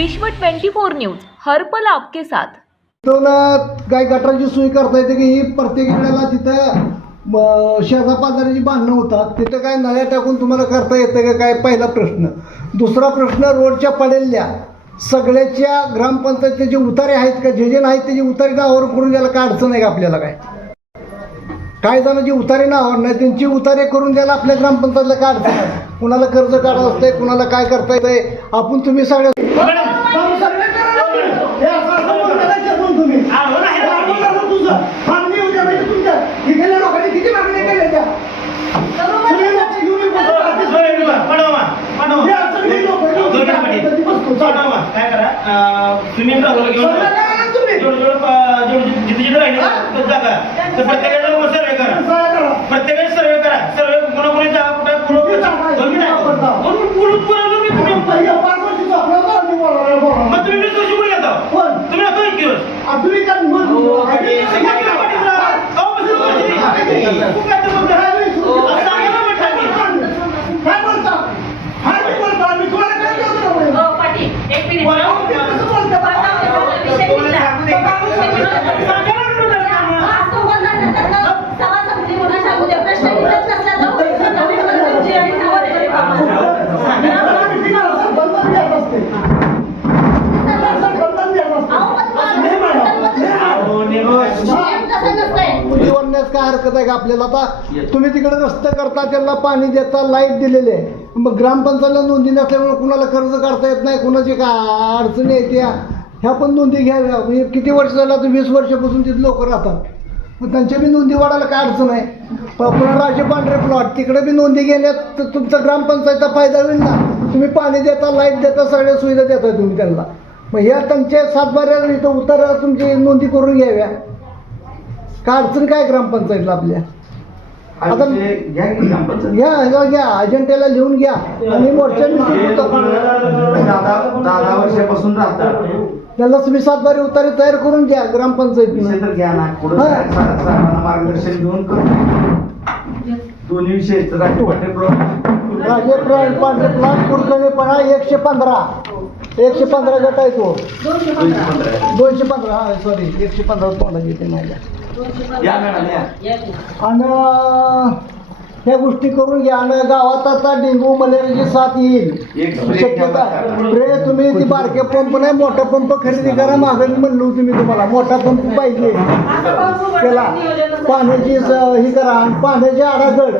विश्व 24 न्यूज हर्पल आपके साथ. गटाराची सोय करता येते की ही प्रत्येक वेळेला तिथं शेजा पाजाराची भांडणं होतात तिथं काय नळ्या टाकून तुम्हाला करता येतं का? काय पहिला प्रश्न. दुसरा प्रश्न रोडच्या पडेल्या सगळ्याच्या ग्रामपंचायतीचे जे उतारे आहेत का? जे जे नाहीत त्याचे उतारे नावावर करून द्यायला काय अडचण आहे का आपल्याला काय? काय जणांची उतारे नावावर नाही त्यांची उतारे करून द्यायला आपल्या ग्रामपंचायतीला काय अडचण आहे? कुणाला कर्ज काढा असतंय कुणाला काय करता येतंय? आपण तुम्ही सगळ्या तुम्ही राहुल घेऊन जिथे जिथे राहिली तर जागा तर प्रत्येकाला सर्वे करा. प्रत्येकाने सर्वे करा. सर्वे कोणा कोणी जागा कुठं पुढं दोन मिनिटं. दोन पुढं पुढं दोन मिनिटं मग तुम्ही वीस वर्ष पुढे येता तुम्ही आता एक दिवस काय हरकत आहे का आपल्याला? आता तुम्ही तिकडे रस्ते करता त्यांना पाणी देता लाइट दिलेले आहे. मग ग्रामपंचायतला नोंदी नसल्यामुळे कुणाला कर्ज काढता येत नाही कुणाची का अडचणी आहेत त्या? ह्या पण नोंदी घ्याव्या. म्हणजे किती वर्ष झालं? तर वीस वर्षापासून तिथे लोक राहतात. मग त्यांच्या बी नोंदी वाढायला काय अडचण आहे? प- पुन्हा राजे पांढरे प्लॉट तिकडे बी नोंदी गेल्यात तर तुमचा ग्रामपंचायतचा फायदा होईल ना? तुम्ही पाणी देता लाइट देता सगळ्या सुविधा देता तुम्ही त्यांना. मग ह्या त्यांच्या सातबाऱ्या इथं उतारा तुमची नोंदी करून घ्याव्या. काय अडचण काय ग्रामपंचायतला आपल्या? आता घ्या ह्याला घ्या अजेंट्याला लिहून घ्या. आणि मोर्चा दादा दादा वर्षापासून राहतात. त्याला तुम्ही सातबारी उतारे तयार करून घ्या ग्रामपंचायतीने. विषय तर घ्या ना पुढं हा. काय सा- साहेबांना मार्गदर्शन घेऊन करू. दोन्ही विषय Raju Patil plot Raje plot Pandhare plot कुरकणेपणा एकशे पंधरा. एकशे पंधरा गट आहे तो दोनशे पंधरा. दोनशे पंधरा हा सॉरी एकशे पंधरा तोंडा घेते माझ्या. या मॅडम या आणि ह्या गोष्टी करून घ्या. आणि गावात आता डेंग्यू मलेरियाची साथ येईल. एक शक्यता. स्प्रे तुम्ही ती बारके पंप नाही मोठा पंप खरेदी करा. मागणी म्हणलो होती मी तुम्हाला मोठा पंप पाहिजे. त्याला पाण्याची स- ही करा. आणि पाण्याची आडागड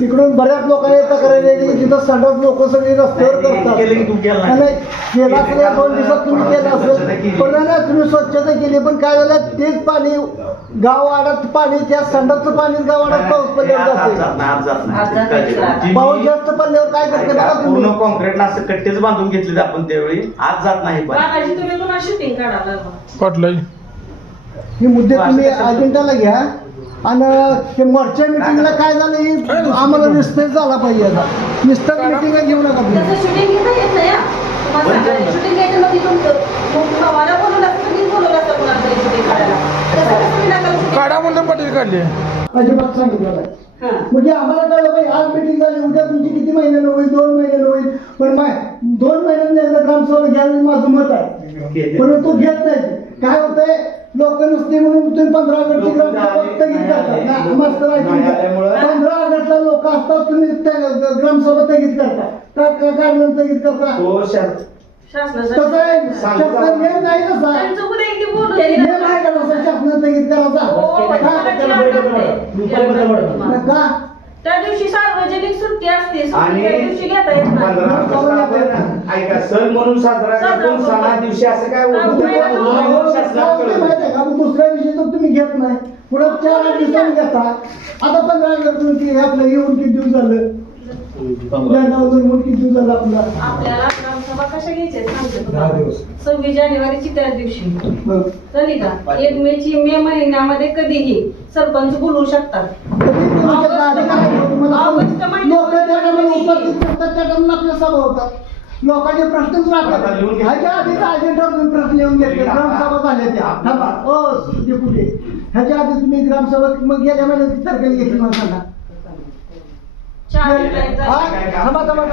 तिकडून बऱ्याच लोकांनी तक्रार येते तिथं संडास लोक सगळी रस्त्यावर करतात. केलं की तू केलं नाही? नाही, केला असेल दोन दिवसात तुम्ही केलं असेल. पण नाही, तुम्ही स्वच्छता केली पण काय झालं? तेच पाणी गाव वाड्यात पाणी त्या संडासचं पाणी गाव वाड्यात पाऊस पडल्यावर जाते. पाऊस जास्त पडल्यावर काय करते बघा पूर्ण तुम्ही कॉन्क्रीटला असं कट्टेच बांधून घेतले आपण त्यावेळी. आज जात नाही पण. तुम्ही शूटिंग ही मुद्दे तुम्ही अजेंडाला घ्या. आणि हे मोर्चा मिटिंगला काय झालं हे आम्हाला निस्तेज झाला पाहिजे आता. निस्तेज मिटिंग घेऊ नका तुम्ही. त्याचं शूटिंग घेता येत नाही हा. तुम्हाला सांगायला. शूटिंग घ्यायचं मग इथून मग भावाला बोलवलं असतं मी बोलवलं असतं कोणाला तरी शूटिंग काढायला. तसं कसं मी नका शूटिंग काढा म्हणून पाटील काढली. अजिबात सांगितलं हां. म्हणजे आम्हाला कळलं पाहिजे आज मिटिंग झाली उद्या तुमची किती महिन्यानं होईल? दोन महिन्यानं होईल. पण माय दोन महिन्यानं एकदा ग्रामसभा घ्यावी माझं मत आहे. परंतु घेत नाही. काय होतंय? लोक नसते म्हणून तुम्ही पंधरा ऑगस्टची ग्रामसभा स्थगित मास्तर तुमचं. पंधरा ऑगस्टला लोक असतात तुम्ही त्या ग्रामसभा स्थगित करता. का का- कारण स्थगित करता? तो शासनाचं. तसं आहे. शासन नियम नाही तसा. शासन स्थगित करायचा? हो, का? त्या दिवशी सार्वजनिक सुट्टी असते. सुट्टी आणि त्या दिवशी घेता येत नाही. पंधरा ऑगस्ट आपण ऐका सण म्हणून साजरा करतो सणा दिवशी असं काय होतं? म्हणून शासनात कळलं. मग दुसऱ्या दिवशी तर तुम्ही घेत नाही. पुढे चार आठ दिवसांनी घेता? आता पंधरा दिवस आपलं येऊन किती दिवस झालं? आपल्याला ग्रामसभा कशा घ्यायच्या. सव्वीस जानेवारीची त्याच दिवशी. झाली का एक मे ची मे महिन्यामध्ये कधीही सरपंच बोलवू शकतात. त्या त्या लोकांचे प्रश्नच राहतात. ह्याच्या आधीच अजेंडा तुम्ही प्रश्न लिहून घेतले ग्रामसभा झाल्या त्या. डेपुटी ह्याच्या आधी तुम्ही ग्रामसभा मग गेल्या महिन्यात तारखेला घेतली मला सांगा? थांबा, थांबा.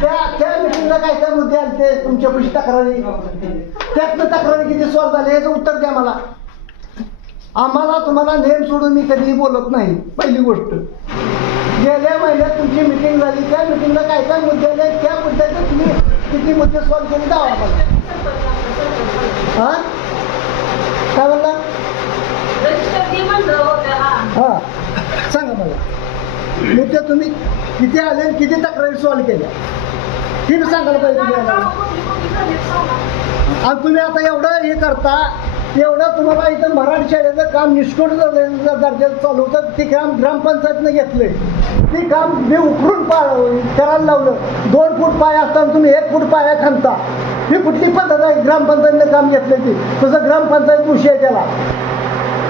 त्या त्या मिटिंगला काय काय मुद्दे आले ते? तुमच्या पैसे तक्रारी. त्यातनं तक्रारी किती सॉल्व झाले याचं उत्तर द्या मला. आम्हाला तुम्हाला नेम सोडून मी कधीही बोलत नाही पहिली गोष्ट. गेल्या महिन्यात तुमची मिटिंग झाली त्या मिटिंगला काय काय मुद्दे आले? त्या मुद्द्याचे तुम्ही किती मुद्दे सॉल्व केले मला हा? काय म्हणला हा. हा. सांगा मला. मुद्दे तुम्ही किती आले आणि किती तक्रारी सॉल्व केल्या? हे बी सांगायला पाहिजे तुम्ही आम्हाला. आणि तुम्ही आता एवढं हे करता एवढं तुम्हाला इथं मराठी शाळेचं काम निष्ठोट दर्जाचं चालू होतं ते काम ग्रामपंचायतनं घेतलंय. ते काम मी उकरून पा करायला लावलं. दोन फूट पाय असताना तुम्ही एक फूट पाया खणता ही कुठली पद्धत आहे? ग्रामपंचायतनं काम घेतलं ती. तसं ग्रामपंचायत विषय आहे त्याला.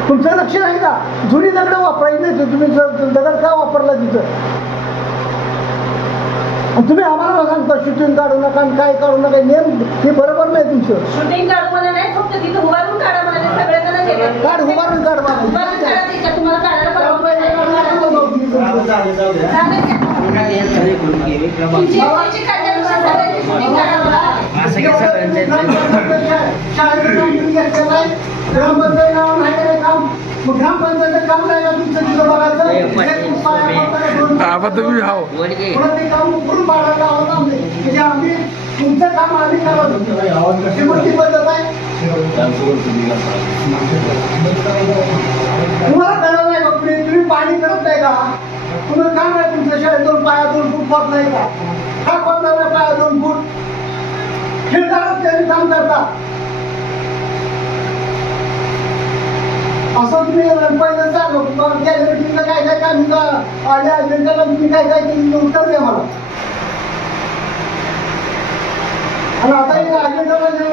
तुमचं लक्ष नाही का? जुनी दगड वापरायची नाही तुम्ही ज- दगड का वापरला तिथं? तुम्ही आम्हाला सांगता शूटिंग काढू नका आणि काय काढू नका नेम हे बरोबर नाही तुमचं. शूटिंग काढ मला नाही फक्त तिथं उभारून काढा म्हणाले सगळेजण गेले काढ उभारून काढ मला. उभारून काढा तुम्हाला काढायला परवानगी नाही. ग्रामपंचायत नाव काम? मग ग्रामपंचायत काम नाही का तुमचं तिथं बघायचं? एक पाया पडताना दोन आबा तुम्ही हाव. ते काम उकरून पाडायला लावत आम्ही म्हणजे आम्ही तुमचं काम आम्ही करत होतो ही मोठी पद्धत आहे. तुम्हाला कळलं नाही का पुढे तुम्ही पाणी करत नाही का? तुम्ही काम आहे तुमच्या शाळेत दोन पाया दोन फूट खोत नाही का? का नाही पाया दोन फूट. खेळतानाच त्यांनी काम करतात असं तुम्ही पहिलं सांगा मिटिंगला काय काय काय आल्या अजेंडाला तुम्ही काय काय केली उत्तर द्या मला. आणि आता हे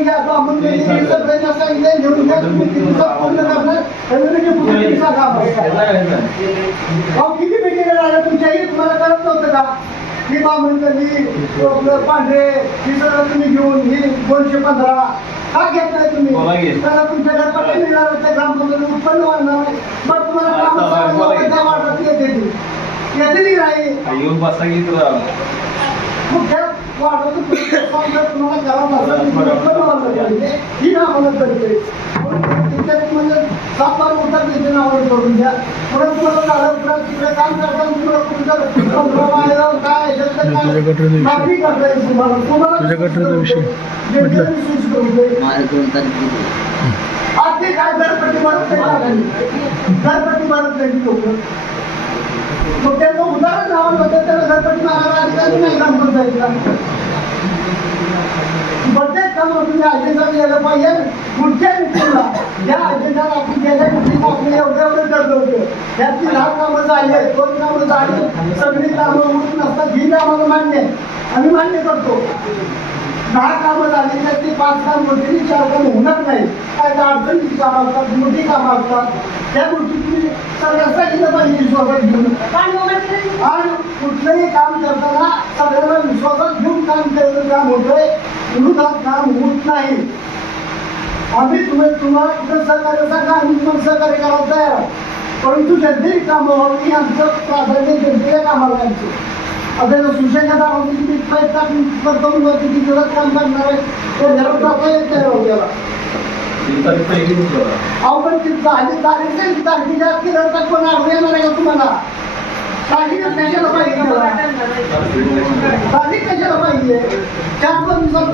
घ्या आपण काही सगळ्यांना सांगितलं घेऊन घ्या तुम्ही किती दिवसात पूर्ण करणार त्यामुळे ते पुढे किती सांगा आम्हाला. अहो किती मिटिंग झाल्या तुमच्याही तुम्हाला करत नव्हतं का? ही पांढरे ही सगळं तुम्ही घेऊन ही दोनशे पंधरा. का घेत नाही तुम्ही त्याला तुमच्या मिळणार त्या ग्रामपंचायत उत्पन्न वाढणार आहे. मग तुम्हाला ग्रामपंचायत वाटत येते ती. येते ती नाही. येऊन बसा की तुला मग त्या वाढवतो तुम्हाला करावं लागतं ही नावाला करते त्याच्यात म्हणजे सात बार मोठा त्याच्या नावावर करून द्या. परत तुम्हाला परत तिकडे काम करताना तुम्हाला तुमचं काय. मागणी करता येईल तुम्हाला. तुम्हाला विषय. दे. आज ते काय घरपट्टी भरत नाही का? घरपट्टी भरत नाही ती मग त्यांचं उदाहरण लावून होतं त्याला गणपती मागायला अधिकारी नाही ग्रामपंचायतीला प्रत्येक काम तुम्ही अजेंडा गेलं पाहिजे. पुढच्या मिटिंगला ज्या अजेंडाला आपण गेल्या मिटिंगला आपण एवढं एवढं ठरलं होतं. त्यातली लहान कामं झाली आहेत दोन कामं झाली सगळी कामं उठून असतात ही कामाला मान्य आम्ही मान्य करतो. दहा कामं झाली त्यातली पाच काम होतील चार काम होणार नाही. काय काय अडचणीची कामं असतात मोठी कामं असतात. त्या गोष्टी तुम्ही सगळ्या सांगितलं पाहिजे विश्वासात घेऊन तरी- आणि कुठलंही काम करताना सगळ्यांना विश्वासात घेऊन काम केलेलं काम होतंय. विरोधात काम होत नाही. आम्ही तुम्ही तुम्हाला कुठं सहकार्य सांगा आम्ही तुम्हाला सहकार्य करायला तयार आहोत. परंतु जनतेची कामं व्हावी आमचं प्राधान्य जनतेच्या कामाला सुशेषा दाखवली की प्रयत्न करतो म्हणून किती दिवस काम करणार आहे ते घरात जाता येत नाही हो त्याला अहो पण ती झाली तारीख आहे, ती तारखेच्या आत केलं तर कोण येणार आहे का तुम्हाला कशाला पाहिजे? तारीख कशाला पाहिजे चार पाच दिवसात